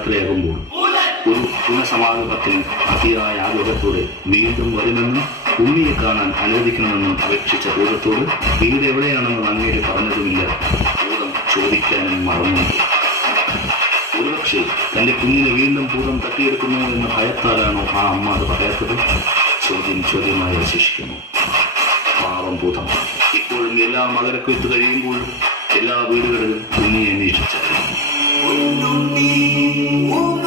യാത്രയാകുമ്പോൾ ഒരു പുനഃസമാഗമത്തിന് അതിയായ ആഗ്രഹത്തോടെ വീണ്ടും വരുമെന്നും ഉണ്ണിയെ കാണാൻ അനുവദിക്കണമെന്നും അപേക്ഷിച്ച പൂരത്തോട് വീട് എവിടെയാണെന്ന് അങ്ങേര് പറഞ്ഞതുമില്ല. പൂരം ചോദിക്കാനും മറന്നു ഒരുപക്ഷെ തന്റെ കുഞ്ഞിനെ വീണ്ടും പൂർവം തട്ടിയെടുക്കുന്നു എന്ന ഭയത്താലാണോ ആ അമ്മ അത് പറയാത്തത്? ചോദ്യം ചോദ്യമായി അവശേഷിക്കുന്നു. പാവം ഭൂതം. ഇപ്പോഴും എല്ലാ മകരക്കൊയ്ത്ത് കഴിയുമ്പോൾ എല്ലാ വീടുകളിലും കുഞ്ഞിനെ അന്വേഷിച്ചായിരുന്നു. no need.